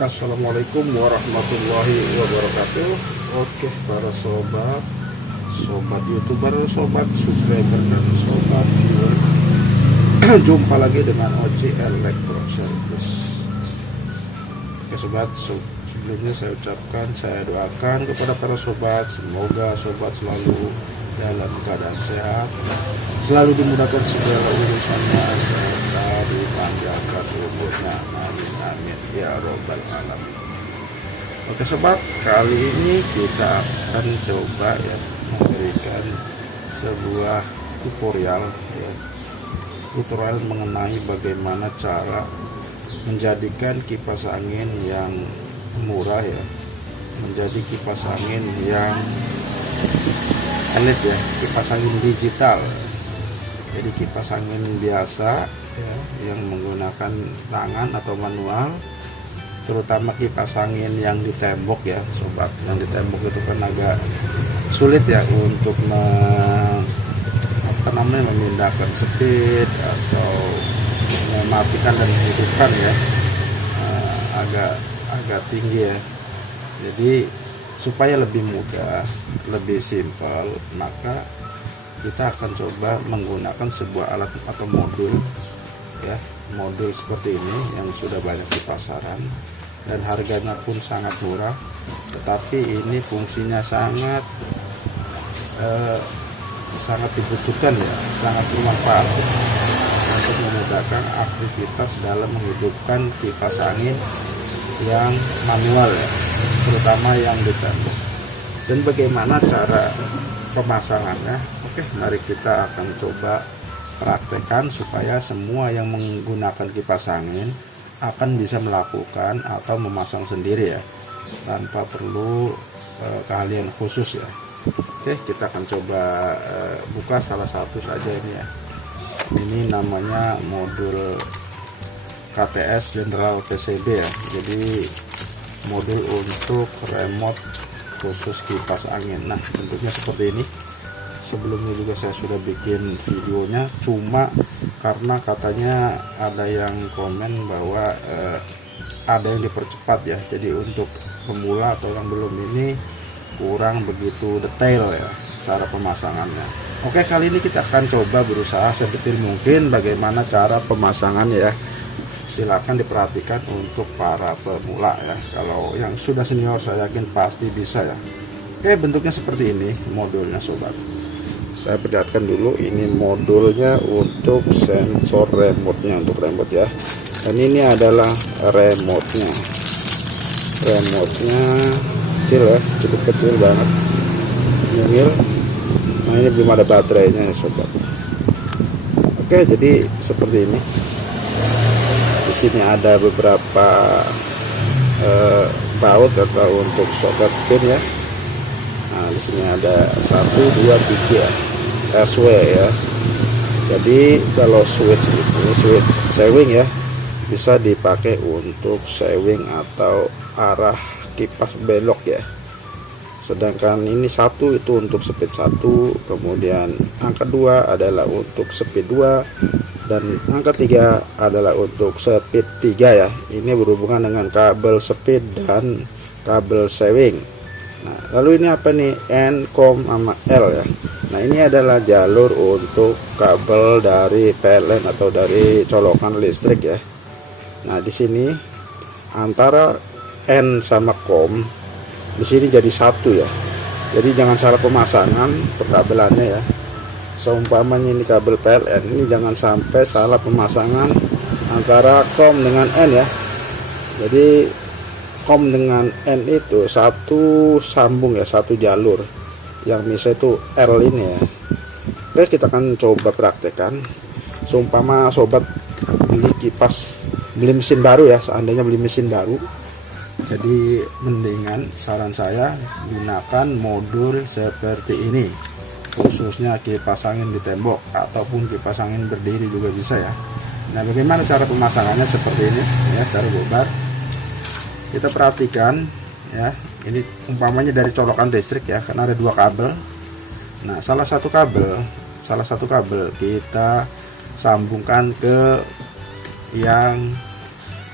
Assalamualaikum warahmatullahi wabarakatuh. Oke para sobat youtuber, sobat subscriber dan sobat viewer, jumpa lagi dengan OJ Electro Service. Oke sobat, sebelumnya saya ucapkan, saya doakan kepada para sobat, semoga sobat selalu dalam keadaan sehat, selalu dimudahkan segala urusannya, serta dipanjangkan umurnya. Amin amin ya robbal alamin. Oke sobat, kali ini kita akan coba ya memberikan sebuah tutorial mengenai bagaimana cara menjadikan kipas angin yang murah ya menjadi kipas angin yang elite ya, kipas angin digital. Jadi kipas angin biasa ya, yang menggunakan tangan atau manual, terutama kipas angin yang di tembok ya sobat. Yang di tembok itu kan agak sulit ya untuk memindahkan speed atau mematikan dan menghidupkan ya, agak tinggi ya. Jadi supaya lebih mudah, lebih simpel, maka kita akan coba menggunakan sebuah alat atau modul ya, modul seperti ini yang sudah banyak di pasaran dan harganya pun sangat murah, tetapi ini fungsinya sangat dibutuhkan ya, sangat bermanfaat untuk memudahkan aktivitas dalam menghidupkan kipas angin yang manual ya, terutama yang di tembok. Dan bagaimana cara pemasangannya? Oke, mari kita akan coba praktekkan supaya semua yang menggunakan kipas angin akan bisa melakukan atau memasang sendiri ya, tanpa perlu keahlian khusus ya. Oke, kita akan coba buka salah satu saja ini ya. Ini namanya modul KTS General PCB ya. Jadi modul untuk remote khusus kipas angin. Nah, bentuknya seperti ini. Sebelumnya juga saya sudah bikin videonya, cuma karena katanya ada yang komen bahwa ada yang dipercepat ya. Jadi untuk pemula atau yang belum ini kurang begitu detail ya cara pemasangannya. Oke, kali ini kita akan coba berusaha sedetil mungkin bagaimana cara pemasangan ya. Silakan diperhatikan untuk para pemula ya. Kalau yang sudah senior saya yakin pasti bisa ya. Oke, bentuknya seperti ini modulnya sobat. Saya perlihatkan dulu, ini modulnya untuk sensor remote-nya, untuk remote ya. Dan ini adalah remote-nya. Remote-nya kecil ya, cukup kecil banget. Mungil. Nah, ini belum ada baterainya ya sobat. Oke, jadi seperti ini. Di sini ada beberapa baut atau untuk socket pin ya. Nah, di sini ada 1, 2, 3 SW ya. Jadi kalau switch ini switch sewing ya, bisa dipakai untuk sewing atau arah kipas belok ya. Sedangkan ini 1 itu untuk speed 1, kemudian angka 2 adalah untuk speed 2, dan angka 3 adalah untuk speed 3 ya. Ini berhubungan dengan kabel speed dan kabel sewing. Nah, lalu ini apa nih? N, COM sama L ya. Nah, ini adalah jalur untuk kabel dari PLN atau dari colokan listrik ya. Nah, di sini antara N sama COM di sini jadi 1 ya. Jadi jangan salah pemasangan perkabelannya ya. Seumpamanya ini kabel PLN, ini jangan sampai salah pemasangan antara COM dengan N ya. Jadi COM dengan N itu satu sambung ya, satu jalur. Yang misalnya itu L ini ya. Oke, kita akan coba praktekkan. Seumpama sobat beli mesin baru ya, seandainya beli mesin baru, jadi mendingan saran saya gunakan modul seperti ini, khususnya kipas angin di tembok ataupun kipas angin berdiri juga bisa ya. Nah, bagaimana cara pemasangannya? Seperti ini ya, cara bobar. Kita perhatikan ya, ini umpamanya dari colokan listrik ya, karena ada 2 kabel. Nah, salah satu kabel kita sambungkan ke yang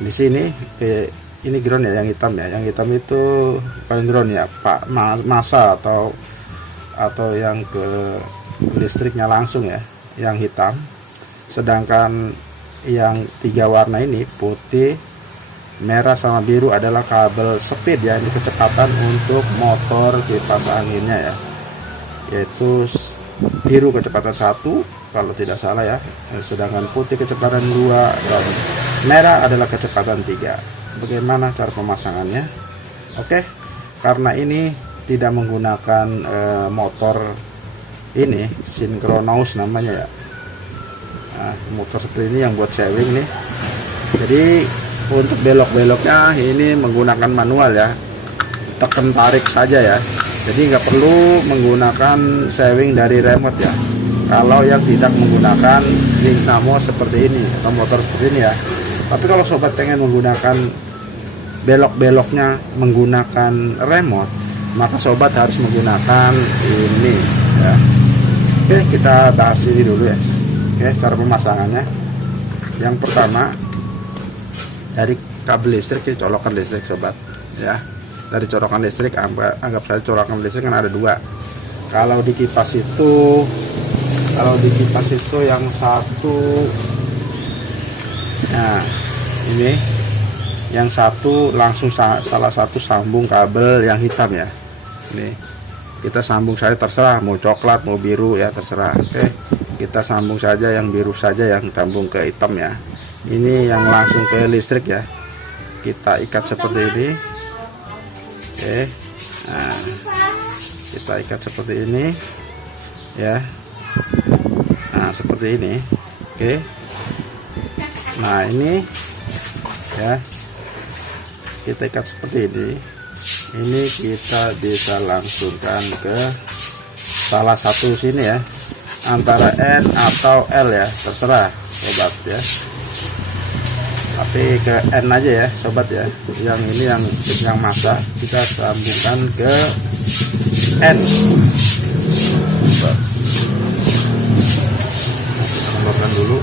di sini, ke ini ground ya, yang hitam ya, yang hitam itu bukan ground ya Pak, masa atau yang ke listriknya langsung ya, yang hitam. Sedangkan yang 3 warna ini, putih, merah sama biru, adalah kabel speed ya, ini kecepatan untuk motor kipas anginnya ya, yaitu biru kecepatan 1 kalau tidak salah ya, sedangkan putih kecepatan 2 dan merah adalah kecepatan 3. Bagaimana cara pemasangannya? Oke, karena ini tidak menggunakan motor ini Synchronous namanya ya. Nah, motor seperti ini yang buat sewing nih. Jadi untuk belok-beloknya ini menggunakan manual ya, tekan tarik saja ya. Jadi nggak perlu menggunakan sewing dari remote ya, kalau yang tidak menggunakan dinamo seperti ini atau motor seperti ini ya. Tapi kalau sobat pengen menggunakan belok-beloknya menggunakan remote, maka sobat harus menggunakan ini ya. Oke, kita bahas ini dulu ya. Oke, cara pemasangannya. Yang pertama, dari kabel listrik, ini colokan listrik sobat ya. Dari colokan listrik, anggap saja colokan listrik kan ada 2. Kalau di kipas itu yang satu, nah ini yang satu langsung salah satu sambung kabel yang hitam ya. Ini kita sambung saja, terserah mau coklat mau biru ya, terserah. Oke, kita sambung saja yang biru saja, yang sambung ke hitam ya. Ini yang langsung ke listrik ya, kita ikat seperti ini. Oke, nah kita ikat seperti ini ya. Nah seperti ini. Oke, nah ini ya, kita ikat seperti ini kita bisa langsungkan ke salah satu sini ya, antara N atau L ya, terserah sobat ya, tapi ke N aja ya sobat ya. Yang ini yang masa kita sambungkan ke N. Tambahkan dulu.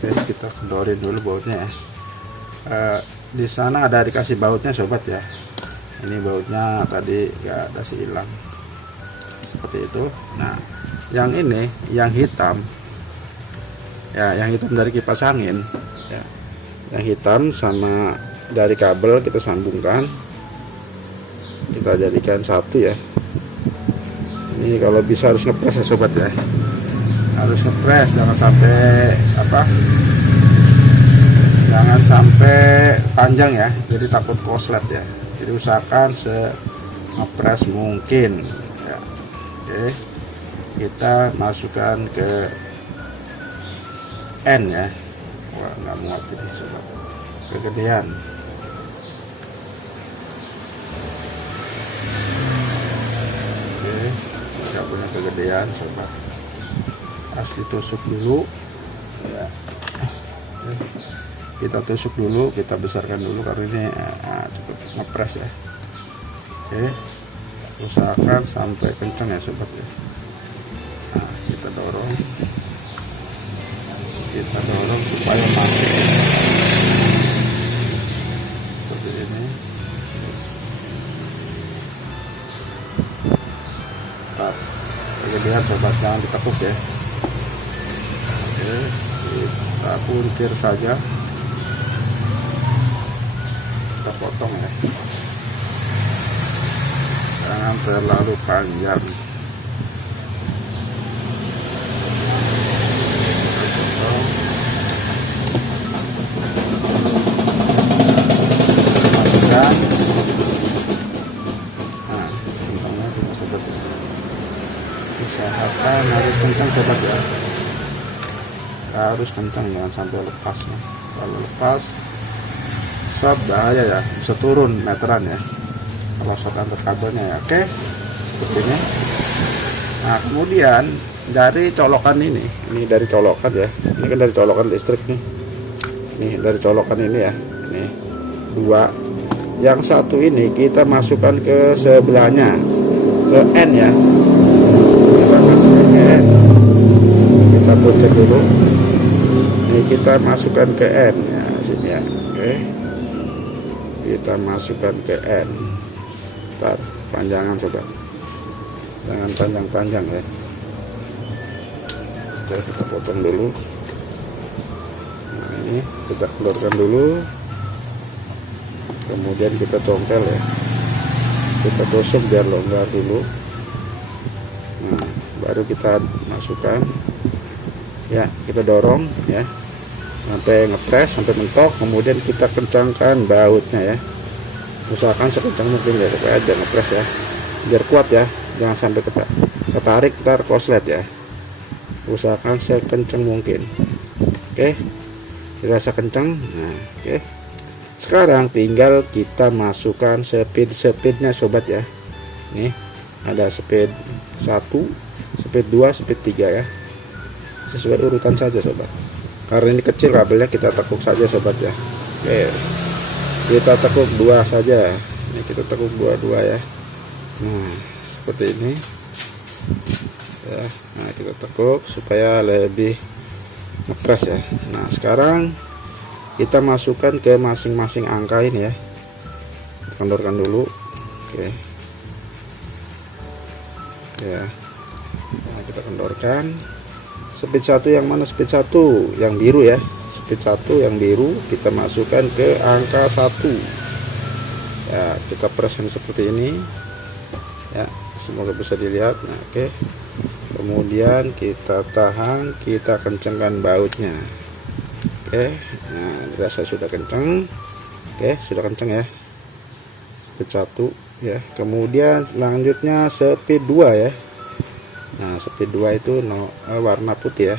Oke, kita kendorin dulu bautnya ya. Di sana ada dikasih bautnya sobat ya. Ini bautnya tadi nggak ada, sih hilang seperti itu. Nah yang ini yang hitam ya, yang hitam dari kipas angin ya, yang hitam sama dari kabel kita sambungkan, kita jadikan satu ya. Ini kalau bisa harus ngepres ya sobat ya, harus ngepres, jangan sampai jangan sampai panjang ya, jadi takut koslet ya. Jadi usahakan ngepres mungkin ya. Oke, kita masukkan ke N ya. Wah, nggak muat ini sobat, kegedean. Oke, nggak punya kegedean sobat, harus ditusuk dulu ya. Kita tusuk dulu, kita besarkan dulu karena ini cukup ngepres ya. Oke, usahakan sampai kencang ya sobat ya. Nah, kita dorong supaya masuk seperti ini. Tetap kegedean sobat, jangan ditekuk ya. Oke, kita puntir saja, kita potong ya, jangan terlalu panjang. Nah, kentangnya kita sobat ya, usahakan harus kencang sobat ya, harus kencang, jangan sampai lepas ya. Kalau lepas short bahaya ya, bisa turun meteran ya kalau short antar kabelnya ya. Oke, seperti ini. Nah kemudian dari colokan ini dari colokan ya, ini kan dari colokan listrik nih, dari colokan ini ya, ini 2. Yang satu ini kita masukkan ke sebelahnya, ke N ya, kita masukkan ke N. Oke. kita putar dulu. Ini kita masukkan ke N ya, sini ya. Oke, kita masukkan ke N. Ntar panjangan coba, jangan panjang-panjang ya. Oke, kita potong dulu. Nah, ini kita keluarkan dulu, kemudian kita congkel ya, kita gosok biar longgar dulu. Nah, baru kita masukkan ya, kita dorong ya sampai ngepres, sampai mentok, kemudian kita kencangkan bautnya ya, usahakan sekencang mungkin ya, supaya jangan ngepres ya, biar kuat ya, jangan sampai ketarik ntar koslet ya, usahakan sekencang mungkin. Oke, dirasa kencang. Nah, oke, sekarang tinggal kita masukkan speednya sobat ya. Nih ada speed 1, speed 2, speed 3 ya, sesuai urutan saja sobat. Karena ini kecil kabelnya, kita tekuk saja sobat ya. Oke, kita tekuk 2 saja. Ini kita tekuk 2 ya. Nah, seperti ini ya. Nah, kita tekuk supaya lebih ngepres ya. Nah, sekarang kita masukkan ke masing-masing angka ini ya, kendorkan dulu. Oke ya, nah, kita kendorkan. Speed 1 yang mana? Speed 1 yang biru ya, speed 1 yang biru kita masukkan ke angka 1 ya, kita preskan seperti ini ya, semoga bisa dilihat. Nah, oke, kemudian kita tahan, kita kencangkan bautnya. Oke, nah dirasa sudah kencang. Oke, sudah kencang ya, speed 1 ya. Kemudian selanjutnya speed 2 ya. Nah, speed 2 itu warna putih ya.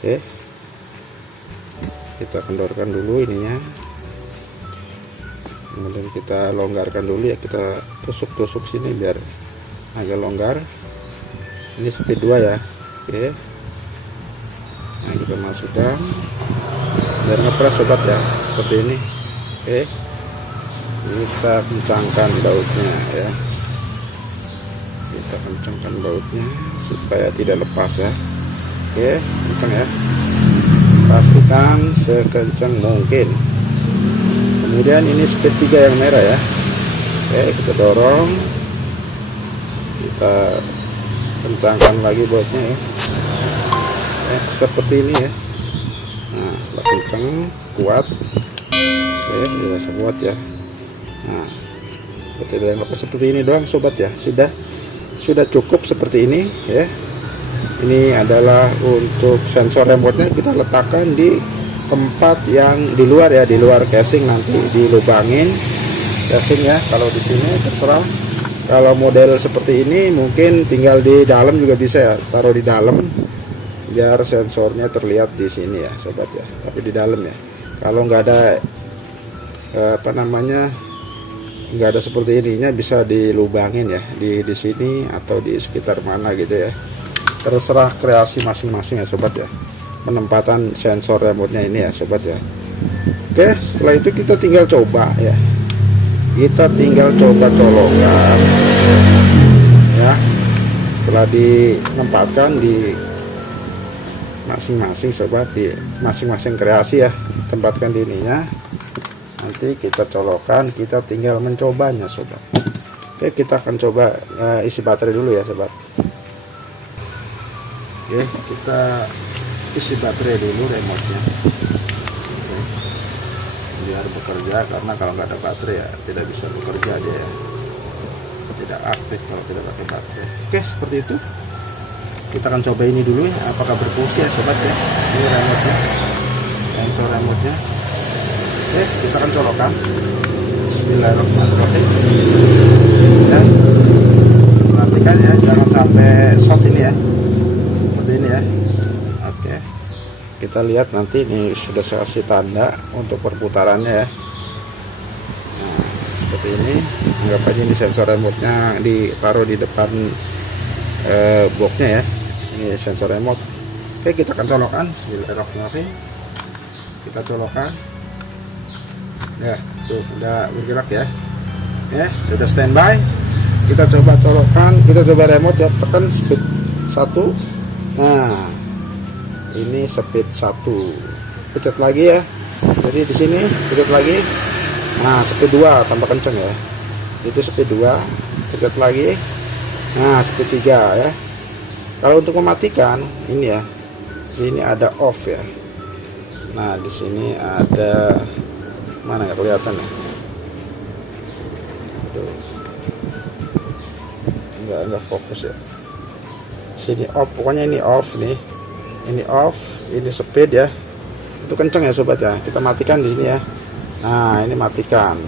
Oke, kita kendorkan dulu ininya, kemudian kita longgarkan dulu ya, kita tusuk-tusuk sini biar agak longgar. Ini speed 2 ya. Oke, nah kita masukkan biar ngepres sobat ya, seperti ini. Oke, kita kencangkan bautnya ya, kita kencangkan bautnya supaya tidak lepas ya. Oke, kencang ya, pastikan sekencang mungkin. Kemudian ini speed 3 yang merah ya. Oke, kita dorong, kita kencangkan lagi bautnya ya. Seperti ini ya. Nah, setelah kencang kuat, oke, dirasa kuat ya. Nah, seperti ini doang sobat ya, sudah cukup seperti ini ya. Ini adalah untuk sensor remote-nya, kita letakkan di tempat yang di luar ya, di luar casing, nanti dilubangin casing ya. Kalau di sini terserah. Kalau model seperti ini mungkin tinggal di dalam juga bisa ya, taruh di dalam biar sensornya terlihat di sini ya sobat ya, tapi di dalam ya. Kalau nggak ada nggak ada seperti ininya, bisa dilubangin ya di sini atau di sekitar mana gitu ya, terserah kreasi masing-masing ya sobat ya, penempatan sensor remote-nya ini ya sobat ya. Oke, setelah itu kita tinggal coba ya, kita tinggal coba colokkan ya. Setelah ditempatkan di masing-masing sobat, di masing-masing kreasi ya, tempatkan di ininya, nanti kita colokkan, kita tinggal mencobanya sobat. Oke, kita akan coba isi baterai dulu ya sobat. Oke, kita isi baterai dulu remote-nya. Oke, biar bekerja, karena kalau nggak ada baterai ya tidak bisa bekerja dia ya, tidak aktif kalau tidak pakai baterai. Oke, seperti itu. Kita akan coba ini dulu ya, apakah berfungsi ya sobat ya. Ini remote-nya, sensor remote-nya. Oke, kita akan colokkan. Bismillahirrahmanirrahim ya. Perhatikan ya, jangan sampai short ini ya, seperti ini ya. Oke, kita lihat nanti ini sudah saya kasih tanda untuk perputarannya ya. Nah, seperti ini. Anggap aja ini sensor remote-nya ditaruh di depan boxnya ya. Ini sensor remote. Oke, kita akan colokkan. Bismillahirrahmanirrahim. Kita colokkan. Ya, tuh udah bergerak ya. Ya, sudah standby. Kita coba colokkan, kita coba remote ya, tekan speed 1. Nah, ini speed 1, pencet lagi ya. Jadi di sini pencet lagi. Nah, speed 2 tambah kenceng ya. Itu speed 2, pencet lagi. Nah, speed 3 ya. Kalau untuk mematikan ini ya. Di sini ada off ya. Nah, di sini ada, mana nggak kelihatan ya? Aduh. Enggak fokus ya. Sini off, pokoknya ini off nih. Ini off, ini speed ya. Itu kenceng ya sobat ya. Kita matikan di sini ya. Nah, ini matikan.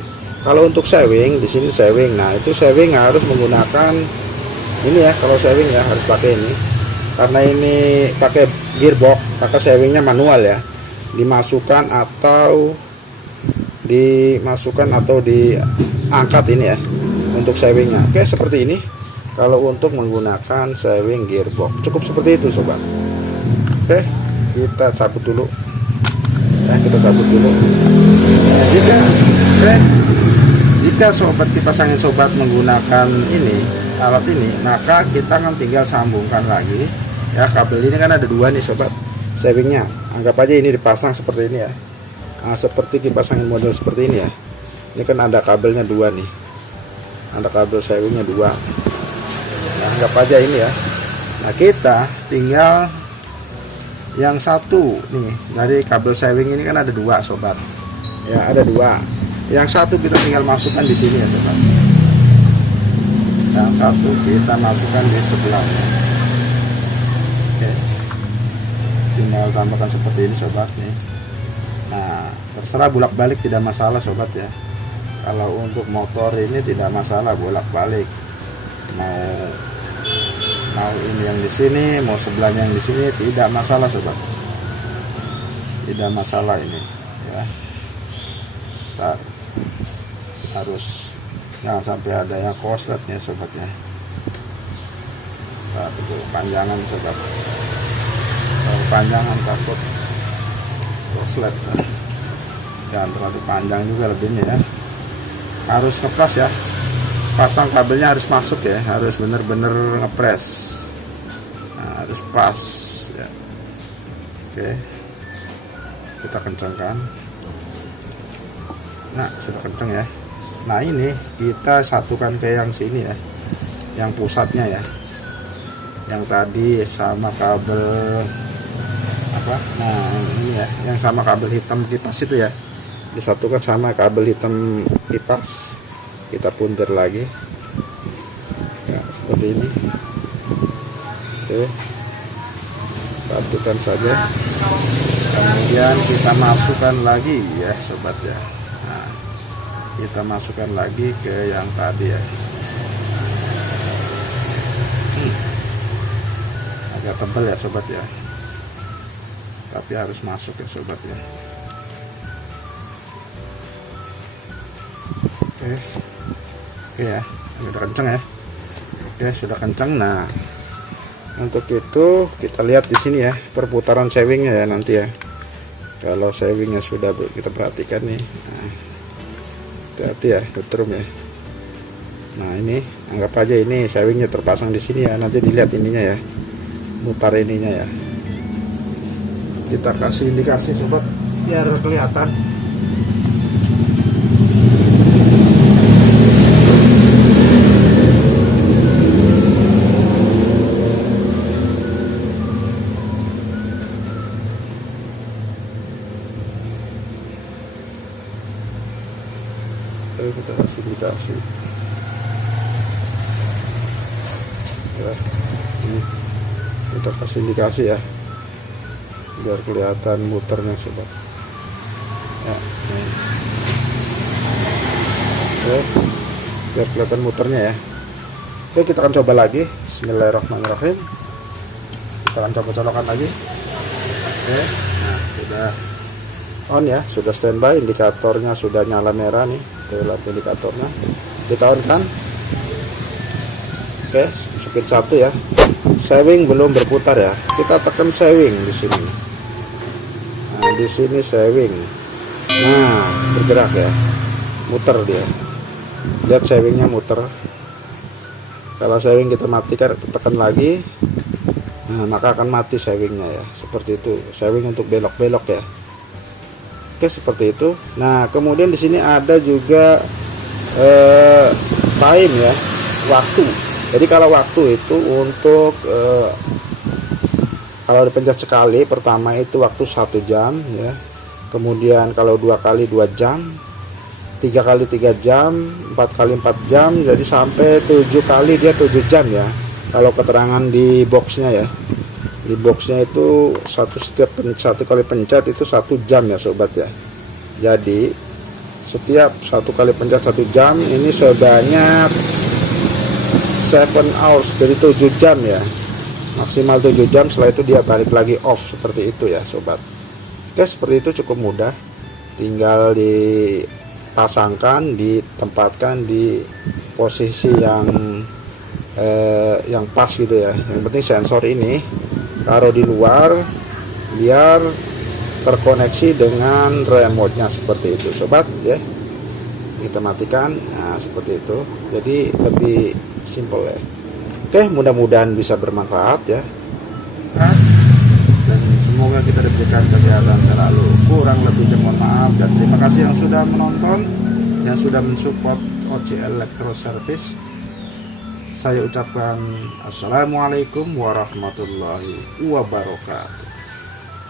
Kalau untuk saving di sini saving. Nah, itu saving harus menggunakan ini ya. Kalau saving ya harus pakai ini. Karena ini pakai gearbox, maka savingnya manual ya. Dimasukkan atau diangkat ini ya untuk savingnya. Oke, seperti ini. Kalau untuk menggunakan saving gearbox cukup seperti itu sobat. Oke, kita cabut dulu. Kita cabut dulu. Jika sobat kipas angin sobat menggunakan alat ini, maka kita kan tinggal sambungkan lagi ya. Kabel ini kan ada 2 nih sobat savingnya. Anggap aja ini dipasang seperti ini ya. Nah, seperti kipas angin model seperti ini ya. Ini kan ada kabelnya 2 nih, ada kabel savingnya 2. Nah, anggap aja ini ya. Nah, kita tinggal yang satu nih, dari kabel saving ini kan ada 2 sobat ya, ada 2. Yang satu kita tinggal masukkan di sini ya sobat. Yang satu kita masukkan di sebelah. Oke, tinggal tambahkan seperti ini sobat nih. Nah, terserah bolak-balik tidak masalah sobat ya. Kalau untuk motor ini tidak masalah bolak-balik, mau ini yang di sini, mau sebelahnya yang di sini, tidak masalah sobat. Tidak masalah ini ya. Kita harus jangan sampai ada yang korsletnya sobat ya. Nah, itu panjangan sobat. Kalau panjangan takut korslet. Jangan terlalu panjang juga lebihnya ya. Harus ngepres ya. Pasang kabelnya harus masuk ya, harus bener-bener ngepres. Nah, harus pas ya. Oke, kita kencangkan. Nah, sudah kencang ya. Nah, ini kita satukan ke yang sini ya, yang pusatnya ya, yang tadi sama kabel apa, nah ini ya, yang sama kabel hitam kipas itu ya, disatukan sama kabel hitam kipas. Kita puntir lagi ya, seperti ini. Oke, satukan saja, kemudian kita masukkan lagi ya sobat ya. Nah, kita masukkan lagi ke yang tadi ya. Agak tebal ya sobat ya, tapi harus masuk ya sobat ya. Oke ya, udah kenceng ya. Oke, sudah kenceng. Nah, untuk itu kita lihat di sini ya perputaran savingnya ya nanti ya. Kalau savingnya sudah kita perhatikan nih. Nah, hati-hati ya, ketrum ya. Nah, ini anggap aja ini savingnya terpasang di sini ya. Nanti dilihat ininya ya, mutar ininya ya. Kita kasih indikasi sobat biar kelihatan. Kita kasih indikasi ya, ini kita kasih indikasi ya biar kelihatan muternya sobat ya, oke, biar kelihatan muternya ya. Oke, kita akan coba lagi. Bismillahirrahmanirrahim. Kita akan coba colokan lagi. Oke, nah sudah on ya, sudah standby, indikatornya sudah nyala merah nih, lampu indikatornya kita on kan. Oke, speed 1 ya. Saving belum berputar ya, kita tekan saving di sini. Nah, di sini saving, nah bergerak ya, muter dia, lihat savingnya muter. Kalau saving kita matikan, tekan lagi. maka akan mati sewingnya ya, seperti itu. Sewing untuk belok-belok ya. Oke, seperti itu. Nah, kemudian di sini ada juga time ya, waktu. Jadi kalau waktu itu untuk kalau dipencet sekali pertama itu waktu 1 jam ya. Kemudian kalau 2 kali 2 jam, 3 kali 3 jam, 4 kali 4 jam, jadi sampai 7 kali dia 7 jam ya. Kalau keterangan di boxnya ya, di boxnya itu setiap kali pencet itu 1 jam ya sobat ya. Jadi setiap 1 kali pencet 1 jam ini sebanyak 7 hours, jadi 7 jam ya, maksimal 7 jam. Setelah itu dia balik lagi off, seperti itu ya sobat. Oke, seperti itu, cukup mudah, tinggal dipasangkan, ditempatkan di posisi yang pas gitu ya. Yang penting sensor ini taruh di luar biar terkoneksi dengan remote-nya, seperti itu sobat ya. Kita matikan, nah seperti itu, jadi lebih simple ya. Oke, mudah-mudahan bisa bermanfaat ya, dan semoga kita diberikan kesehatan selalu. Kurang lebihnya mohon maaf, dan terima kasih yang sudah menonton, yang sudah mensupport OC Electro Service. Saya ucapkan assalamualaikum warahmatullahi wabarakatuh.